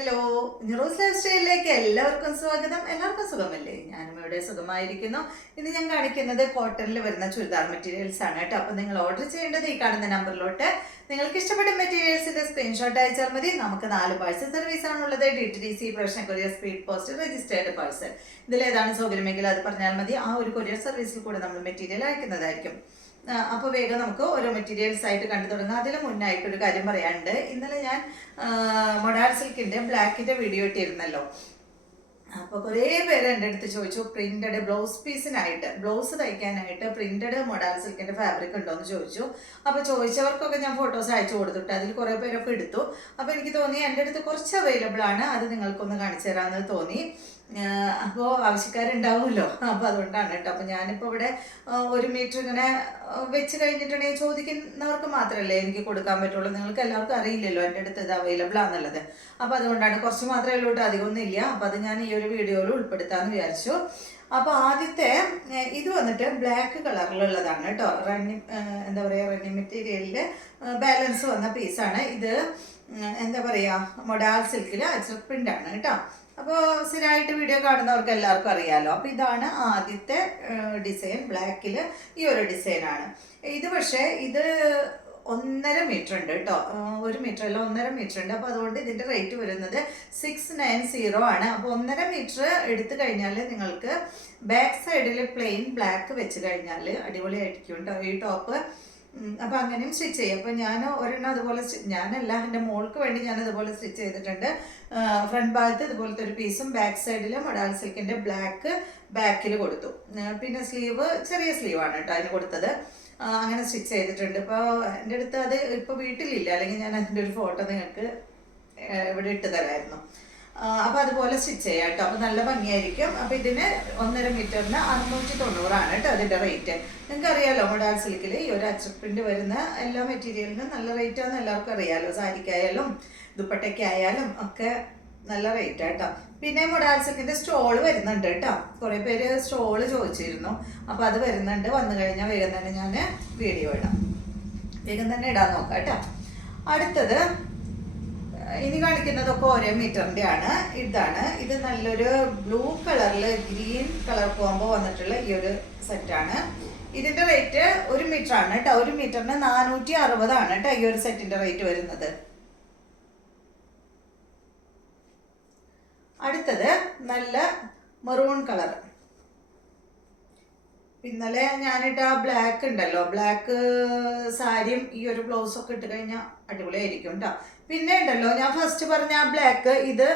Hello, ന്യൂറോസ് life സ്റ്റൈലിലേക്ക് എല്ലാവർക്കും സ്വാഗതം. എല്ലാവർക്കും സുഖമല്ലേ? ഞാനും ഇവിടെ സുഖമായിരിക്കുന്നു. ഇന്ന് ഞാൻ കാണിക്കുന്നത് കോട്ടണിൽ വരുന്ന ചുരിദാർ മെറ്റീരിയൽസ് ആണ് കേട്ടോ. അപ്പോൾ നിങ്ങൾ ഓർഡർ ചെയ്യേണ്ടത് ഈ കാണുന്ന നമ്പറിലോട്ട് നിങ്ങൾക്ക് ഇഷ്ടപ്പെട്ട മെറ്റീരിയൽസിന്റെ സ്ക്രീൻഷോട്ട് അയച്ചാൽ മതി. നമുക്ക് 4 പാഴ്സൽ സർവീസ് ആണുള്ളത്. DTDC, professional courier, speed post, registered parcel. ഇതിലേതാണ് സൗകര്യമെങ്കിൽ അത് പറഞ്ഞാൽ മതി. ആ ഒരു കൊറിയർ സർവീസിൽ കൂടെ നമ്മൾ മെറ്റീരിയൽ അയക്കുന്നതായിരിക്കും. അപ്പോൾ വേഗം നമുക്ക് ഓരോ മെറ്റീരിയൽസ് ആയിട്ട് കണ്ടു തുടങ്ങാം. അതിന് മുന്നായിട്ടൊരു കാര്യം പറയാനുണ്ട്. ഇന്നലെ ഞാൻ മൊഡാൾ സിൽക്കിന്റെ ബ്ലാക്കിന്റെ വീഡിയോ ഇട്ടിരുന്നല്ലോ. അപ്പോൾ കുറേ പേര് എൻ്റെ അടുത്ത് ചോദിച്ചു, പ്രിന്റഡ് ബ്ലൗസ് പീസിനായിട്ട്, ബ്ലൗസ് തയ്ക്കാനായിട്ട് പ്രിന്റഡ് മൊഡാൾ സിൽക്കിന്റെ ഫാബ്രിക് ഉണ്ടോ എന്ന് ചോദിച്ചു. അപ്പോൾ ചോദിച്ചവർക്കൊക്കെ ഞാൻ ഫോട്ടോസ് അയച്ചു കൊടുത്തിട്ട് അതിൽ കുറേ പേരൊക്കെ എടുത്തു. അപ്പോൾ എനിക്ക് തോന്നി എൻ്റെ അടുത്ത് കുറച്ച് അവൈലബിൾ ആണ്, അത് നിങ്ങൾക്കൊന്ന് കാണിച്ചു തരാമെന്ന് തോന്നി. അപ്പോൾ ആവശ്യക്കാരുണ്ടാവുമല്ലോ, അപ്പോൾ അതുകൊണ്ടാണ് കേട്ടോ. അപ്പോൾ ഞാനിപ്പോൾ ഇവിടെ 1 മീറ്റർ ഇങ്ങനെ വെച്ച് കഴിഞ്ഞിട്ടുണ്ടെങ്കിൽ ചോദിക്കുന്നവർക്ക് മാത്രമല്ലേ എനിക്ക് കൊടുക്കാൻ പറ്റുള്ളൂ. നിങ്ങൾക്ക് എല്ലാവർക്കും അറിയില്ലല്ലോ എൻ്റെ അടുത്ത് ഇത് അവൈലബിൾ ആണെന്നുള്ളത്. അപ്പോൾ അതുകൊണ്ടാണ്, കുറച്ച് മാത്രമേ ഉള്ളൂ, അധികമൊന്നും ഇല്ല. അപ്പോൾ അത് ഞാൻ ഈ ഒരു വീഡിയോയിൽ ഉൾപ്പെടുത്താമെന്ന് വിചാരിച്ചു. അപ്പോൾ ആദ്യത്തെ ഇത് വന്നിട്ട് ബ്ലാക്ക് കളറിലുള്ളതാണ് കേട്ടോ. എന്താ പറയുക, റണ്ണിങ് മെറ്റീരിയലിൽ ബാലൻസ് വന്ന പീസാണ് ഇത്. എന്താ പറയുക, മൊഡാൾ സിൽക്കിൽ അജ്രക് പ്രിന്റ് ആണ് കേട്ടോ. അപ്പോൾ സ്ഥിരമായിട്ട് വീഡിയോ കാണുന്നവർക്ക് എല്ലാവർക്കും അറിയാമല്ലോ. അപ്പോൾ ഇതാണ് ആദ്യത്തെ ഡിസൈൻ. ബ്ലാക്കിൽ ഈ ഒരു ഡിസൈനാണ് ഇത്. പക്ഷേ ഇത് 1.5 മീറ്റർ ഉണ്ട് കേട്ടോ. 1 മീറ്റർ അല്ല, 1.5 മീറ്റർ ഉണ്ട്. അപ്പോൾ അതുകൊണ്ട് ഇതിൻ്റെ റേറ്റ് വരുന്നത് 690 ആണ്. അപ്പോൾ 1.5 മീറ്റർ എടുത്തു കഴിഞ്ഞാൽ നിങ്ങൾക്ക് ബാക്ക് സൈഡിൽ പ്ലെയിൻ ബ്ലാക്ക് വെച്ച് കഴിഞ്ഞാൽ അടിപൊളിയായിരിക്കും കേട്ടോ ഈ ടോപ്പ്. അപ്പോൾ അങ്ങനെയും സ്റ്റിച്ച് ചെയ്യും. അപ്പോൾ ഞാൻ ഒരെണ്ണം അതുപോലെ, ഞാനല്ല, എൻ്റെ മോൾക്ക് വേണ്ടി ഞാൻ അതുപോലെ സ്റ്റിച്ച് ചെയ്തിട്ടുണ്ട്. ഫ്രണ്ട് ഭാഗത്ത് ഇതുപോലത്തെ ഒരു പീസും ബാക്ക് സൈഡിൽ മൊഡാൾ സിൽക്കിൻ്റെ ബ്ലാക്ക് ബാക്കിൽ കൊടുത്തു. പിന്നെ സ്ലീവ് ചെറിയ സ്ലീവാണ് കേട്ടോ അതിന് കൊടുത്തത്. അങ്ങനെ സ്റ്റിച്ച് ചെയ്തിട്ടുണ്ട്. ഇപ്പോൾ എൻ്റെ അടുത്ത് അത് ഇപ്പോൾ വീട്ടിലില്ല, അല്ലെങ്കിൽ ഞാൻ അതിൻ്റെ ഒരു ഫോട്ടോ നിങ്ങൾക്ക് ഇവിടെ ഇട്ട് തരാമായിരുന്നു. അപ്പോൾ അതുപോലെ സ്റ്റിച്ച് ചെയ്യാം കേട്ടോ. അപ്പോൾ നല്ല ഭംഗിയായിരിക്കും. അപ്പോൾ ഇതിന് 1.5 മീറ്ററിന് 690 ആണ് കേട്ടോ അതിൻ്റെ റേറ്റ്. നിങ്ങൾക്ക് അറിയാമല്ലോ, മൊഡാൾ സിൽക്കിൽ ഈ ഒരു അജ്രക് പ്രിന്റ് വരുന്ന എല്ലാ മെറ്റീരിയലിനും നല്ല റേറ്റ് ആണെന്ന് എല്ലാവർക്കും അറിയാമല്ലോ. സാരിക്കായാലും ദുപ്പട്ടയ്ക്കായാലും ഒക്കെ നല്ല റേറ്റ് കേട്ടോ. പിന്നെ മൊഡാൾ സിൽക്കിൻ്റെ സ്റ്റോള് വരുന്നുണ്ട് കേട്ടോ. കുറേ പേര് സ്റ്റോള് ചോദിച്ചിരുന്നു. അപ്പോൾ അത് വരുന്നുണ്ട്. വന്നു കഴിഞ്ഞാൽ വേഗം തന്നെ ഞാൻ വീഡിയോ ഇടാം. വേഗം തന്നെ ഇടാൻ നോക്കാം കേട്ടോ. അടുത്തത് ഇനി കാണിക്കുന്നതൊക്കെ 1 മീറ്ററിൻ്റെ ആണ്. ഇത് നല്ലൊരു ബ്ലൂ കളറിൽ ഗ്രീൻ കളർ കോമ്പോ വന്നിട്ടുള്ള ഈ ഒരു സെറ്റാണ്. ഇതിൻ്റെ റേറ്റ് 1 മീറ്റർ ആണ് കേട്ടോ. 1 മീറ്ററിന് 460 ആണ് കേട്ടോ ഈ ഒരു സെറ്റിൻ്റെ റേറ്റ് വരുന്നത്. അടുത്തത് നല്ല മെറൂൺ കളർ. ഇന്നലെ ഞാനിട്ട് ആ ബ്ലാക്ക് ഉണ്ടല്ലോ, ബ്ലാക്ക് സാരിയും ഈ ഒരു ബ്ലൗസൊക്കെ ഇട്ട് കഴിഞ്ഞാൽ അടിപൊളിയായിരിക്കും കേട്ടോ. പിന്നെ ഉണ്ടല്ലോ, ഞാൻ ഫസ്റ്റ് പറഞ്ഞ ആ ബ്ലാക്ക്, ഇത്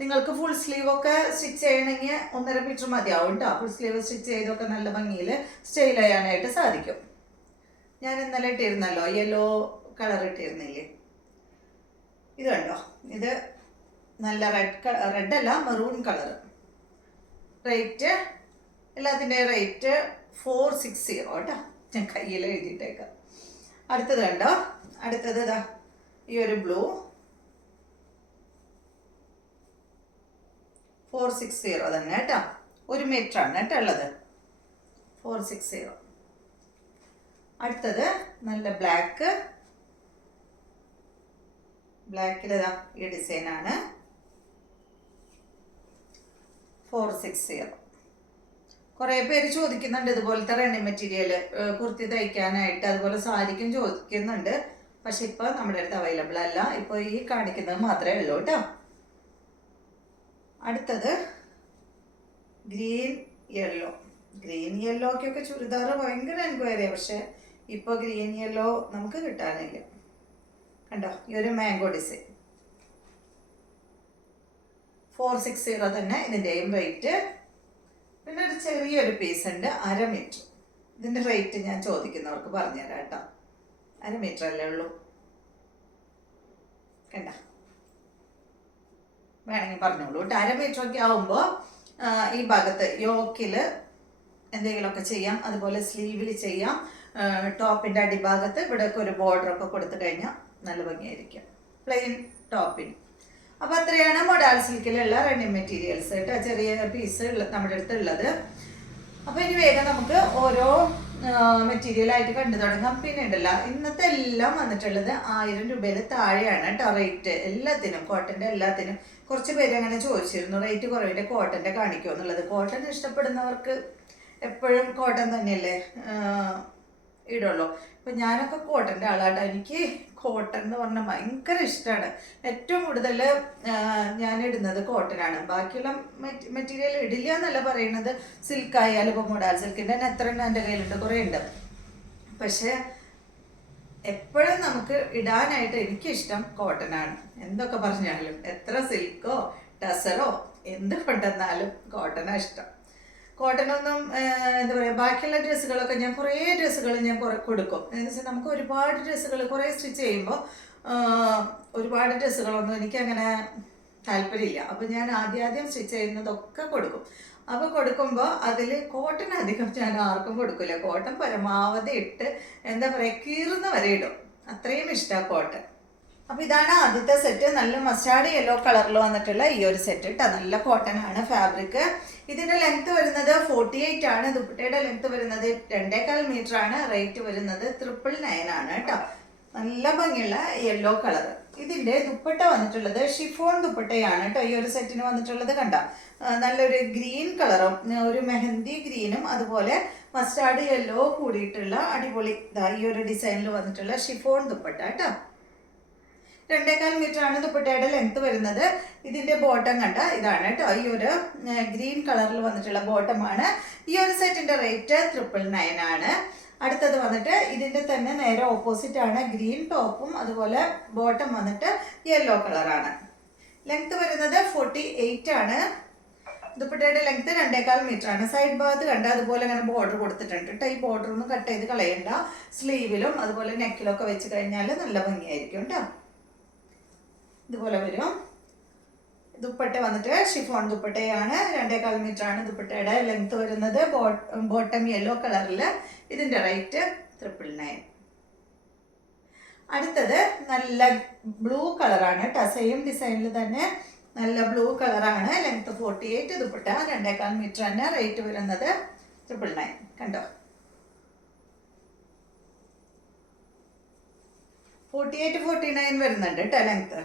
നിങ്ങൾക്ക് ഫുൾ സ്ലീവ് ഒക്കെ സ്റ്റിച്ച് ചെയ്യണമെങ്കിൽ 1.5 മീറ്റർ മതിയാവും കേട്ടോ. ഫുൾ സ്ലീവ് സ്റ്റിച്ച് ചെയ്തൊക്കെ നല്ല ഭംഗിയിൽ സ്റ്റൈൽ ചെയ്യാനായിട്ട് സാധിക്കും. ഞാൻ ഇന്നലെ ഇട്ടിരുന്നല്ലോ, യെല്ലോ കളർ ഇട്ടിരുന്നില്ലേ, ഇത് കണ്ടോ. ഇത് നല്ല റെഡ് അല്ല, മെറൂൺ കളർ. റേറ്റ് എല്ലാത്തിൻ്റെ റേറ്റ് 460 കേട്ടോ. ഞാൻ കയ്യിൽ എഴുതിയിട്ടേക്കാം. അടുത്തത് കണ്ടോ, അടുത്തത് ഇതാ ഈ ഒരു ബ്ലൂ 460 തന്നെ കേട്ടോ. 1 മീറ്റർ ആണ് കേട്ടോ ഉള്ളത്. 460. അടുത്തത് നല്ല ബ്ലാക്കിലിതാ ഈ ഡിസൈനാണ്. 460. കുറേ പേര് ചോദിക്കുന്നുണ്ട് ഇതുപോലത്തെ റണ്ണിങ് മെറ്റീരിയൽ കുർത്തി തയ്ക്കാനായിട്ട്, അതുപോലെ സാരിക്കും ചോദിക്കുന്നുണ്ട്. പക്ഷെ ഇപ്പോൾ നമ്മുടെ അടുത്ത് അവൈലബിൾ അല്ല. ഇപ്പോൾ ഈ കാണിക്കുന്നത് മാത്രമേ ഉള്ളൂ കേട്ടോ. അടുത്തത് ഗ്രീൻ യെല്ലോക്കൊക്കെ ചുരിദാർ ഭയങ്കര എൻക്വയറിയാണ്. പക്ഷെ ഇപ്പോൾ ഗ്രീൻ യെല്ലോ നമുക്ക് കിട്ടാനില്ല. കണ്ടോ, ഈ ഒരു മാംഗോ ഡിസൈൻ 460 തന്നെ ഇതിൻ്റെയും റേറ്റ്. പിന്നെ ഒരു ചെറിയൊരു പീസ് ഉണ്ട് 1/2 മീറ്റർ. ഇതിൻ്റെ റേറ്റ് ഞാൻ ചോദിക്കുന്നവർക്ക് പറഞ്ഞുതരാം കേട്ടോ. 1/2 മീറ്റർ അല്ലേ ഉള്ളൂ. കണ്ട, വേണമെങ്കിൽ പറഞ്ഞോളൂ കേട്ടോ. 1/2 മീറ്റർ ഒക്കെ ആവുമ്പോൾ ഈ ഭാഗത്ത് യോക്കിൽ എന്തെങ്കിലുമൊക്കെ ചെയ്യാം, അതുപോലെ സ്ലീവിൽ ചെയ്യാം. ടോപ്പിൻ്റെ അടിഭാഗത്ത് ഇവിടെയൊക്കെ ഒരു ബോർഡറൊക്കെ കൊടുത്തു കഴിഞ്ഞാൽ നല്ല ഭംഗിയായിരിക്കും പ്ലെയിൻ ടോപ്പിന്. അപ്പോൾ അത്രയാണ് മൊഡാൾ സിൽക്കിലുള്ള റണ്ണിങ് മെറ്റീരിയൽസ് കേട്ടോ. ചെറിയ പീസ് നമ്മുടെ അടുത്ത് ഉള്ളത്. അപ്പോൾ ഇനി വേഗം നമുക്ക് ഓരോ മെറ്റീരിയലായിട്ട് കണ്ടു തുടങ്ങാം. പിന്നെ ഉണ്ടല്ലോ ഇന്നത്തെ എല്ലാം വന്നിട്ടുള്ളത് 1000 രൂപയിൽ താഴെയാണ് കേട്ടോ റേറ്റ് എല്ലാത്തിനും, കോട്ടൻ്റെ എല്ലാത്തിനും. കുറച്ച് പേര് അങ്ങനെ ചോദിച്ചിരുന്നു റേറ്റ് കുറവിൻ്റെ കോട്ടൻ്റെ കാണിക്കുമോ എന്നുള്ളത്. കോട്ടൺ ഇഷ്ടപ്പെടുന്നവർക്ക് എപ്പോഴും കോട്ടൺ തന്നെയല്ലേ ഇടുള്ളൂ. ഇപ്പം ഞാനൊക്കെ കോട്ടൻ്റെ ആളാട്ടോ. എനിക്ക് കോട്ടൺ എന്ന് പറഞ്ഞാൽ ഭയങ്കര ഇഷ്ടമാണ്. ഏറ്റവും കൂടുതൽ ഞാൻ ഇടുന്നത് കോട്ടനാണ്. ബാക്കിയുള്ള മെറ്റീരിയൽ ഇടില്ല എന്നല്ല പറയുന്നത്. സിൽക്കായാലും ഇപ്പോൾ മോഡൽ സിൽക്കിൻ്റെ തന്നെ എത്ര എണ്ണം എൻ്റെ കയ്യിലുണ്ട്, കുറേ ഉണ്ട്. പക്ഷേ എപ്പോഴും നമുക്ക് ഇടാനായിട്ട് എനിക്കിഷ്ടം കോട്ടനാണ്. എന്തൊക്കെ പറഞ്ഞാലും എത്ര സിൽക്കോ ടസറോ എന്ത് കൊണ്ടുവന്നാലും കോട്ടനാണ് ഇഷ്ടം. കോട്ടനൊന്നും എന്താ പറയുക, ബാക്കിയുള്ള ഡ്രസ്സുകളൊക്കെ കുറേ ഡ്രസ്സുകൾ ഞാൻ കൊടുക്കും. എന്ന് വെച്ചാൽ നമുക്ക് ഒരുപാട് ഡ്രസ്സുകൾ കുറേ സ്റ്റിച്ച് ചെയ്യുമ്പോൾ ഒരുപാട് ഡ്രസ്സുകളൊന്നും എനിക്കങ്ങനെ താല്പര്യമില്ല. അപ്പോൾ ഞാൻ ആദ്യം സ്റ്റിച്ച് ചെയ്യുന്നതൊക്കെ കൊടുക്കും. അപ്പോൾ കൊടുക്കുമ്പോൾ അതിൽ കോട്ടൺ അധികം ഞാൻ ആർക്കും കൊടുക്കില്ല. കോട്ടൺ പരമാവധി ഇട്ട് എന്താ പറയുക, കീറുന്ന വരെ ഇടും. അത്രയും ഇഷ്ടമാണ് കോട്ടൺ. അപ്പോൾ ഇതാണ് ആദ്യത്തെ സെറ്റ്. നല്ല മസ്റ്റാർഡ് യെല്ലോ കളറിൽ വന്നിട്ടുള്ള ഈ ഒരു സെറ്റ് കേട്ടോ. നല്ല കോട്ടൺ ആണ് ഫാബ്രിക്. ഇതിൻ്റെ ലെങ്ത് വരുന്നത് 48 ആണ്. ദുപ്പട്ടയുടെ ലെങ്ത് വരുന്നത് 2.25 മീറ്റർ ആണ്. റേറ്റ് വരുന്നത് 999 ആണ് കേട്ടോ. നല്ല ഭംഗിയുള്ള യെല്ലോ കളർ. ഇതിൻ്റെ ദുപ്പട്ട വന്നിട്ടുള്ളത് ഷിഫോൺ ദുപ്പട്ടയാണ് കേട്ടോ. ഈ ഒരു സെറ്റിന് വന്നിട്ടുള്ളത് കണ്ട നല്ലൊരു ഗ്രീൻ കളറും ഒരു മെഹന്തി ഗ്രീനും അതുപോലെ മസ്റ്റാർഡ് യെല്ലോ കൂടിയിട്ടുള്ള അടിപൊളി ഈ ഒരു ഡിസൈനിൽ വന്നിട്ടുള്ള ഷിഫോൺ ദുപ്പട്ട കേട്ടോ. 2.25 മീറ്റർ ആണ് ദുപ്പട്ടയുടെ ലെങ്ത് വരുന്നത്. ഇതിന്റെ ബോട്ടം കണ്ട ഇതാണ് കേട്ടോ. ഈ ഒരു ഗ്രീൻ കളറിൽ വന്നിട്ടുള്ള ബോട്ടമാണ്. ഈ ഒരു സെറ്റിന്റെ റേറ്റ് 999 ആണ്. അടുത്തത് വന്നിട്ട് ഇതിന്റെ തന്നെ നേരെ ഓപ്പോസിറ്റ് ആണ്. ഗ്രീൻ ടോപ്പും അതുപോലെ ബോട്ടം വന്നിട്ട് യെല്ലോ കളറാണ്. ലെങ്ത് വരുന്നത് 48 ആണ്. ദുപ്പട്ടയുടെ ലെങ്ത് 2.25 മീറ്റർ ആണ്. സൈഡ് ഭാഗത്ത് കണ്ട അതുപോലെ അങ്ങനെ ബോർഡർ കൊടുത്തിട്ടുണ്ട് കേട്ടോ. ഈ ബോർഡർ ഒന്നും കട്ട് ചെയ്ത് കളയണ്ട. സ്ലീവിലും അതുപോലെ നെക്കിലൊക്കെ വെച്ച് കഴിഞ്ഞാൽ നല്ല ഭംഗിയായിരിക്കും കേട്ടോ. ഇതുപോലെ വരും. ദുപ്പട്ട വന്നിട്ട് ഷിഫോൺ ദുപ്പട്ടയാണ്. 2.25 മീറ്റർ ആണ് ദുപ്പട്ടയുടെ ലെങ്ത് വരുന്നത്. ബോട്ടം യെല്ലോ കളറിൽ. ഇതിൻ്റെ റേറ്റ് 999. അടുത്തത് നല്ല ബ്ലൂ കളറാണ് കേട്ടോ. സെയിം ഡിസൈനിൽ തന്നെ നല്ല ബ്ലൂ കളറാണ്. ലെങ്ത് 48, ദുപ്പട്ട 2.25 മീറ്റർ തന്നെ. റേറ്റ് വരുന്നത് 999. കണ്ടോ 48-49 വരുന്നുണ്ട് കേട്ടോ ലെങ്ത്.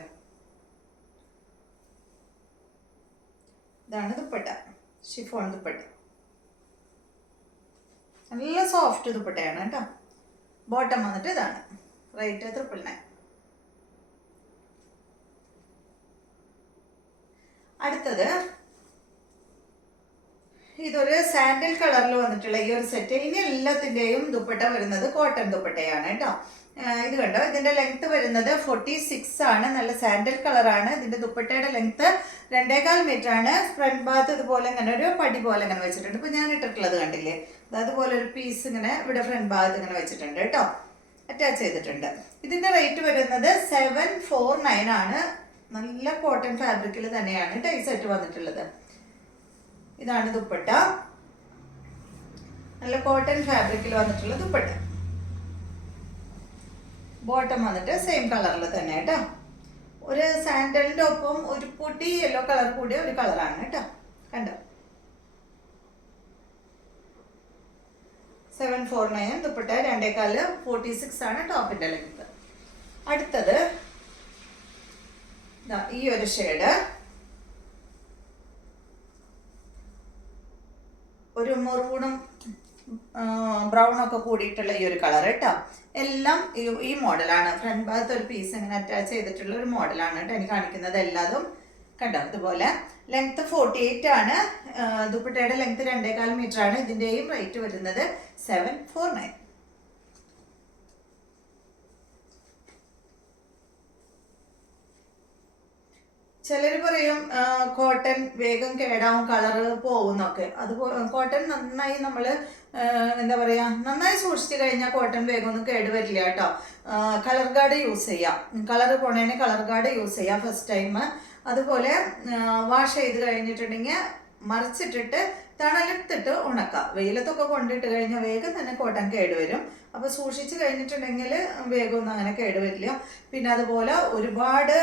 ഇതാണ് ദുപ്പട്ട, ഷിഫോൺ ദുപ്പട്ട. നല്ല സോഫ്റ്റ് ദുപ്പട്ടയാണ് കേട്ടോ. ബോട്ടം വന്നിട്ട് ഇതാണ്. റേറ്റ് 999. അടുത്തത് ഇതൊരു സാൻഡൽ കളറിൽ വന്നിട്ടുള്ള ഈ ഒരു സെറ്റ്. ഇനി എല്ലാത്തിൻ്റെയും ദുപ്പട്ട വരുന്നത് കോട്ടൺ ദുപ്പട്ടയാണ് കേട്ടോ. ഇത് കണ്ടോ, ഇതിന്റെ ലെങ്ത് വരുന്നത് 46 ആണ്. നല്ല സാൻഡൽ കളറാണ്. ഇതിന്റെ ദുപ്പട്ടയുടെ ലെങ്ത് 2.25 മീറ്റർ ആണ്. ഫ്രണ്ട് ഭാഗത്ത് ഇതുപോലെ ഇങ്ങനെ ഒരു പടി പോലെ ഇങ്ങനെ വെച്ചിട്ടുണ്ട്. ഇപ്പൊ ഞാൻ ഇട്ടിട്ടുള്ളത് കണ്ടില്ലേ, അതുപോലെ ഒരു പീസ് ഇങ്ങനെ ഇവിടെ ഫ്രണ്ട് ഭാഗത്ത് ഇങ്ങനെ വെച്ചിട്ടുണ്ട് കേട്ടോ. അറ്റാച്ച് ചെയ്തിട്ടുണ്ട്. ഇതിന്റെ റേറ്റ് വരുന്നത് 749 ആണ്. നല്ല കോട്ടൺ ഫാബ്രിക്കിൽ തന്നെയാണ് കേട്ടോ ഈ സെറ്റ് വന്നിട്ടുള്ളത്. ഇതാണ് ദുപ്പട്ട. നല്ല കോട്ടൺ ഫാബ്രിക്കിൽ വന്നിട്ടുള്ള ദുപ്പട്ട. ബോട്ടം വന്നിട്ട് സെയിം കളറിൽ തന്നെ കേട്ടോ. ഒരു സാൻഡലിന്റെ ഒപ്പം ഒരു പൊടി യെല്ലോ കളർ കൂടിയ ഒരു കളറാണ് കേട്ടോ. കണ്ടോ 749 ദുപ്പട്ട. 2.25 46 ആണ് ടോപ്പിന്റെ ലെങ്ത്. അടുത്തത് ഈ ഒരു ഷെയ്ഡ്, ഒരു മെറൂണും ബ്രൗൺ ഒക്കെ കൂടിയിട്ടുള്ള ഈ ഒരു കളർ കേട്ടോ. എല്ലാം ഈ മോഡലാണ്. ഫ്രണ്ട് ഭാഗത്ത് ഒരു പീസ് ഇങ്ങനെ അറ്റാച്ച് ചെയ്തിട്ടുള്ള ഒരു മോഡലാണ് കേട്ടോ എനിക്ക് കാണിക്കുന്നത് എല്ലാതും. കണ്ടോ ഇതുപോലെ. ലെങ്ത് 48 ആണ്. ദുപ്പട്ടയുടെ ലെങ്ത് 2.25 മീറ്റർ ആണ്. ഇതിന്റെയും റേറ്റ് വരുന്നത് 749. ചിലർ പറയും കോട്ടൺ വേഗം കേടാവും, കളറ് പോകുന്നൊക്കെ. കോട്ടൺ നന്നായി നമ്മൾ എന്താ പറയുക, നന്നായി സൂക്ഷിച്ചു കഴിഞ്ഞാൽ കോട്ടൺ വേഗം ഒന്നും കേടുവരില്ല കേട്ടോ. കളർ ഗാർഡ് യൂസ് ചെയ്യാം. കളർ പോണേന് കളർ ഗാർഡ് യൂസ് ചെയ്യാം ഫസ്റ്റ് ടൈം. അതുപോലെ വാഷ് ചെയ്ത് കഴിഞ്ഞിട്ടുണ്ടെങ്കിൽ മറിച്ചിട്ടിട്ട് തണലത്തിട്ട് ഉണക്കാം. വെയിലത്തൊക്കെ കൊണ്ടിട്ട് കഴിഞ്ഞാൽ വേഗം തന്നെ കോട്ടൺ കേടുവരും. അപ്പോൾ സൂക്ഷിച്ച് കഴിഞ്ഞിട്ടുണ്ടെങ്കിൽ വേഗമൊന്നും അങ്ങനെ കേടുവരില്ല. പിന്നെ അതുപോലെ ഒരുപാട്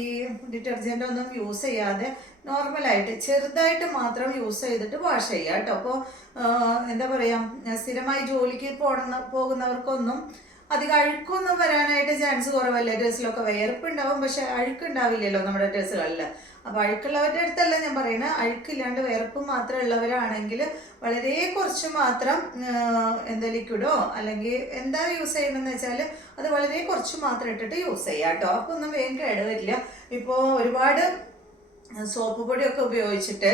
ഈ ഡിറ്റർജൻ്റ് ഒന്നും യൂസ് ചെയ്യാതെ നോർമലായിട്ട് ചെറുതായിട്ട് മാത്രം യൂസ് ചെയ്തിട്ട് വാഷ് ചെയ്യുക കേട്ടോ. അപ്പോൾ എന്താ പറയുക, സ്ഥിരമായി ജോലിക്ക് പോകുന്നവർക്കൊന്നും അധികം അഴുക്കൊന്നും വരാനായിട്ട് ചാൻസ് കുറവല്ലേ. ഡ്രസ്സിലൊക്കെ വിയർപ്പുണ്ടാവും, പക്ഷെ അഴുക്കുണ്ടാവില്ലല്ലോ നമ്മുടെ ഡ്രസ്സുകളിൽ. അപ്പോൾ അഴുക്കുള്ളവരുടെ അടുത്തല്ല ഞാൻ പറയുന്നത്, അഴുക്കില്ലാണ്ട് വിയർപ്പ് മാത്രം ഉള്ളവരാണെങ്കിൽ വളരെ കുറച്ച് മാത്രം എന്താ ലിക്വിഡോ അല്ലെങ്കിൽ എന്താ യൂസ് ചെയ്യണമെന്ന് വെച്ചാൽ അത് വളരെ കുറച്ച് മാത്രം ഇട്ടിട്ട് യൂസ് ചെയ്യാം കേട്ടോ. അപ്പോൾ ഒന്നും വേഗം കേടുവരില്ല. ഇപ്പോൾ ഒരുപാട് സോപ്പ് പൊടിയൊക്കെ ഉപയോഗിച്ചിട്ട്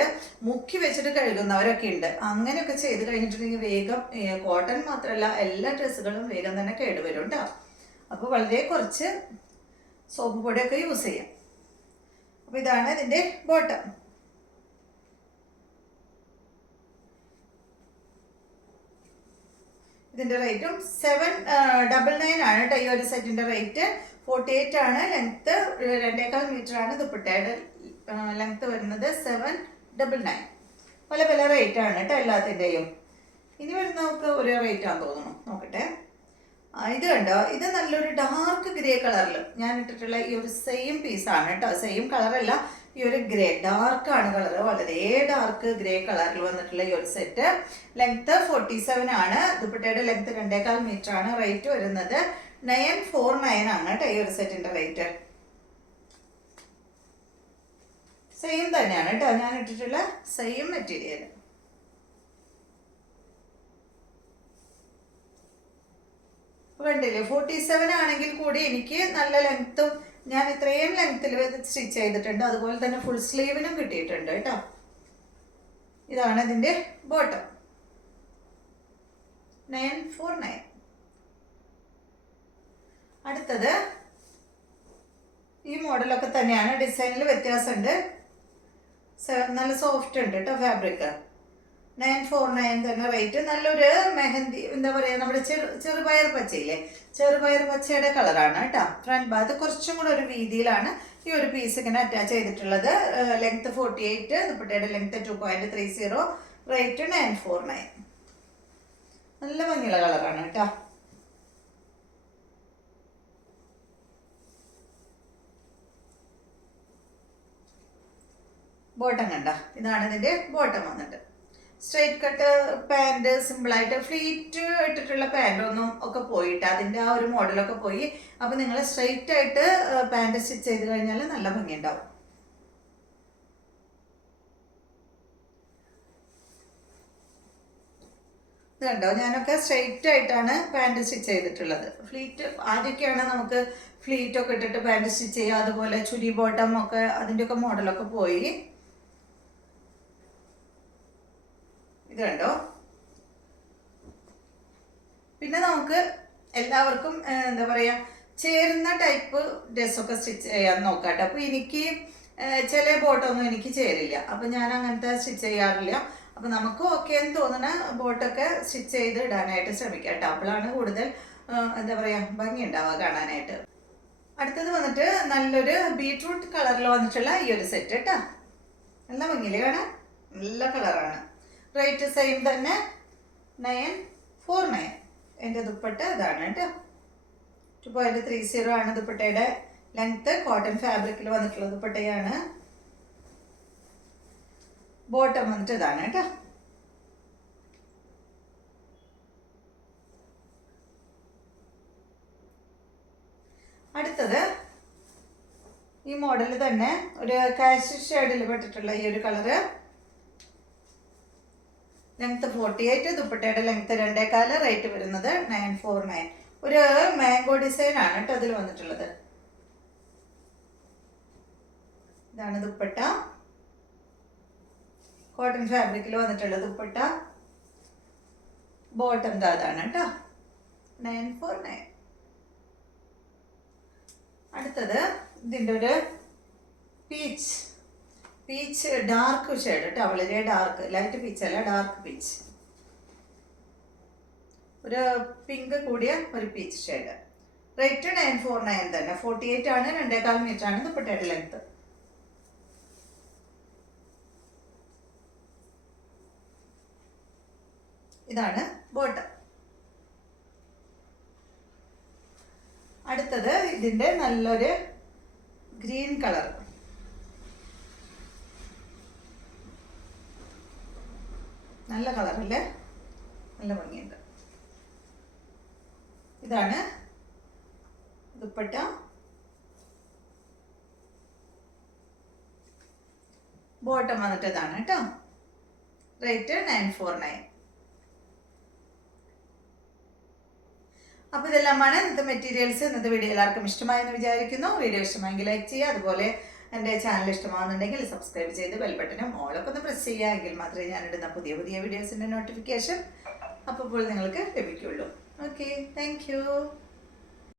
മുക്കി വെച്ചിട്ട് കഴുകുന്നവരൊക്കെ ഉണ്ട്. അങ്ങനെയൊക്കെ ചെയ്ത് കഴിഞ്ഞിട്ടുണ്ടെങ്കിൽ വേഗം കോട്ടൺ മാത്രമല്ല എല്ലാ ഡ്രസ്സുകളും വേഗം തന്നെ കേടുവരും കേട്ടോ. അപ്പോൾ വളരെ കുറച്ച് സോപ്പ് പൊടിയൊക്കെ യൂസ് ചെയ്യാം. അപ്പോൾ ഇതാണ് ഇതിൻ്റെ ബോട്ടം. ഇതിൻ്റെ റേറ്റും 799 ആണ് കേട്ടോ. ഈ ഒരു സെറ്റിൻ്റെ റേറ്റ് 48 ആണ്. ലെങ്ത്ത് 2.25 മീറ്റർ ആണ്. ദുപ്പട്ടയുടെ ലെങ്ത്ത് വരുന്നത് 799. പല പല റേറ്റ് ആണ് കേട്ടോ എല്ലാത്തിൻ്റെയും. ഇനി വരുന്ന നമുക്ക് ഒരു റേറ്റ് ആണെന്ന് തോന്നുന്നു, നോക്കട്ടെ. ഇത് കണ്ടോ, ഇത് നല്ലൊരു ഡാർക്ക് ഗ്രേ കളറിൽ ഞാൻ ഇട്ടിട്ടുള്ള ഈ ഒരു സെയിം പീസാണ് കേട്ടോ. സെയിം കളറല്ല, ഈ ഒരു ഗ്രേ ഡാർക്കാണ് കളർ, വളരെ ഡാർക്ക് ഗ്രേ കളറിൽ വന്നിട്ടുള്ള ഈ ഒരു സെറ്റ്. ലെങ്ത്ത് 47 ആണ്. ദുപ്പട്ടയുടെ ലെങ്ത്ത് 2.25 മീറ്റർ ആണ്. റേറ്റ് വരുന്നത് 949 ആണ് കേട്ടോ. ഈ ഒരു സെറ്റിന്റെ റേറ്റ് സെയിം തന്നെയാണ് കേട്ടോ. ഞാൻ ഇട്ടിട്ടുള്ള സെയിം മെറ്റീരിയൽ. കണ്ടില്ലേ, 47 ആണെങ്കിൽ കൂടി എനിക്ക് നല്ല ലെങ്ത്തും ഞാൻ ഇത്രയും ലെങ്ത്തിൽ സ്റ്റിച്ച് ചെയ്തിട്ടുണ്ട്. അതുപോലെ തന്നെ ഫുൾ സ്ലീവിനും കിട്ടിയിട്ടുണ്ട് കേട്ടോ. ഇതാണ് ഇതിൻ്റെ ബോട്ടം. 949. അടുത്തത് ഈ മോഡലൊക്കെ തന്നെയാണ്. ഡിസൈനിൽ വ്യത്യാസമുണ്ട്. നല്ല സോഫ്റ്റ് ഉണ്ട് കേട്ടോ ഫാബ്രിക്. 949 തന്നെ റേറ്റ്. നല്ലൊരു മെഹന്തി എന്താ പറയുക, നമ്മുടെ ചെറുപയർ പച്ചയില്ലേ, ചെറുപയർ പച്ചയുടെ കളറാണ് കേട്ടോ. ഫ്രണ്ട് ഭാഗത്ത് കുറച്ചും കൂടെ ഒരു വീതിയിലാണ് ഈ ഒരു പീസ് ഇങ്ങനെ അറ്റാച്ച് ചെയ്തിട്ടുള്ളത്. ലെങ്ത്ത് 48, ദുപ്പട്ടയുടെ ലെങ്ത്ത് 2.30, റേറ്റ് 949. നല്ല ഭംഗിയുള്ള കളറാണ് കേട്ടോ. ബോട്ടം കണ്ട, ഇതാണ് ഇതിൻ്റെ ബോട്ടം വന്നിട്ട്. സ്ട്രെയിറ്റ് കട്ട് പാൻറ്, സിമ്പിളായിട്ട് ഫ്ലീറ്റ് ഇട്ടിട്ടുള്ള പാൻറ്റൊന്നും ഒക്കെ പോയിട്ട് അതിൻ്റെ ആ ഒരു മോഡലൊക്കെ പോയി. അപ്പോൾ നിങ്ങൾ സ്ട്രെയിറ്റ് ആയിട്ട് പാൻറ് സ്റ്റിച്ച് ചെയ്ത് കഴിഞ്ഞാൽ നല്ല ഭംഗിയുണ്ടാവും. ഇത് കണ്ടോ, ഞാനൊക്കെ സ്ട്രെയിറ്റ് ആയിട്ടാണ് പാൻറ് സ്റ്റിച്ച് ചെയ്തിട്ടുള്ളത്. ഫ്ലീറ്റ് ആദ്യമൊക്കെയാണ് നമുക്ക് ഫ്ലീറ്റൊക്കെ ഇട്ടിട്ട് പാൻറ് സ്റ്റിച്ച് ചെയ്യുക. അതുപോലെ ചുരി ബോട്ടം ഒക്കെ അതിൻ്റെയൊക്കെ മോഡലൊക്കെ പോയി. ഇത് കണ്ടോ. പിന്നെ നമുക്ക് എല്ലാവർക്കും എന്താ പറയുക, ചേരുന്ന ടൈപ്പ് ഡ്രസ്സൊക്കെ സ്റ്റിച്ച് ചെയ്യാൻ നോക്കാം. അപ്പോൾ എനിക്ക് ചില ബോട്ടൊന്നും എനിക്ക് ചേരില്ല, അപ്പോൾ ഞാൻ അങ്ങനത്തെ സ്റ്റിച്ച് ചെയ്യാറില്ല. അപ്പോൾ നമുക്ക് ഓക്കെ എന്ന് തോന്നുന്ന ബോട്ടൊക്കെ സ്റ്റിച്ച് ചെയ്ത് ഇടാനായിട്ട് ശ്രമിക്കാം കേട്ടോ. അപ്പോഴാണ് കൂടുതൽ എന്താ പറയുക ഭംഗി ഉണ്ടാവുക കാണാനായിട്ട്. അടുത്തത് വന്നിട്ട് നല്ലൊരു ബീട്രൂട്ട് കളറിൽ വന്നിട്ടുള്ള ഈ ഒരു സെറ്റ് കേട്ടോ. നല്ല ഭംഗിയില്ലേ കാണാൻ, നല്ല കളറാണ്. റേറ്റ് സെയിം തന്നെ 949. എൻ്റെ ദുപ്പട്ട ഇതാണ് കേട്ടോ. 2.30 ആണ് ദുപ്പട്ടയുടെ ലെങ്ത്ത്. കോട്ടൺ ഫാബ്രിക്കിൽ വന്നിട്ടുള്ള ദുപ്പട്ടയാണ്. ബോട്ടം വന്നിട്ട് ഇതാണ് കേട്ടോ. അടുത്തത് ഈ മോഡൽ തന്നെ ഒരു കാഷ് ഷെയ്ഡിൽ പെട്ടിട്ടുള്ള ഈ ഒരു കളറ്. ലെങ്ത്ത് 48, ദുപ്പട്ടയുടെ ലെങ്ത്ത് 2.25, റേറ്റ് വരുന്നത് 949. ഒരു മാംഗോ ഡിസൈൻ ആണ് കേട്ടോ അതിൽ വന്നിട്ടുള്ളത്. ഇതാണ് ദുപ്പട്ട. കോട്ടൺ ഫാബ്രിക്കിൽ വന്നിട്ടുള്ള ദുപ്പട്ട. ബോട്ടം അതാണ് കേട്ടോ. 949. അടുത്തത് ഇതിൻ്റെ ഒരു പീച്ച് ഡാർക്ക് ഷെയ്ഡ് കേട്ടോ. വളരെ ഡാർക്ക്, ലൈറ്റ് പീച്ച് അല്ല, ഡാർക്ക് പീച്ച്. ഒരു പിങ്ക് കൂടിയ ഒരു പീച്ച് ഷെയ്ഡ്. റേറ്റ് 949 തന്നെ. 48 ആണ്. 2.25 മീറ്റർ ആണ് ദുപ്പട്ടയുടെ ലെങ്ത്ത്. ഇതാണ് ബോട്ടം. അടുത്തത് ഇതിൻ്റെ നല്ലൊരു ഗ്രീൻ കളർ. നല്ല കളറല്ലേ, നല്ല ഭംഗിയുണ്ട്. ഇതാണ് ദുപ്പട്ട. ബോട്ടം വന്നിട്ട് ഇതാണ് കേട്ടോ. റേറ്റ് 949. അപ്പോൾ ഇതെല്ലാമാണ് ഇന്നത്തെ മെറ്റീരിയൽസ്. ഇന്നത്തെ വീഡിയോ എല്ലാവർക്കും ഇഷ്ടമായെന്ന് വിചാരിക്കുന്നു. വീഡിയോ ഇഷ്ടമായെങ്കിൽ ലൈക്ക് ചെയ്യുക. അതുപോലെ എൻ്റെ ചാനൽ ഇഷ്ടമാകുന്നുണ്ടെങ്കിൽ സബ്സ്ക്രൈബ് ചെയ്ത് ബെൽ ബട്ടനും ഓളൊക്കെ ഒന്ന് പ്രസ് ചെയ്യുക. എങ്കിൽ മാത്രമേ ഞാനിടുന്ന പുതിയ പുതിയ വീഡിയോസിൻ്റെ നോട്ടിഫിക്കേഷൻ അപ്പോൾ നിങ്ങൾക്ക് ലഭിക്കുള്ളൂ. Okay, thank you.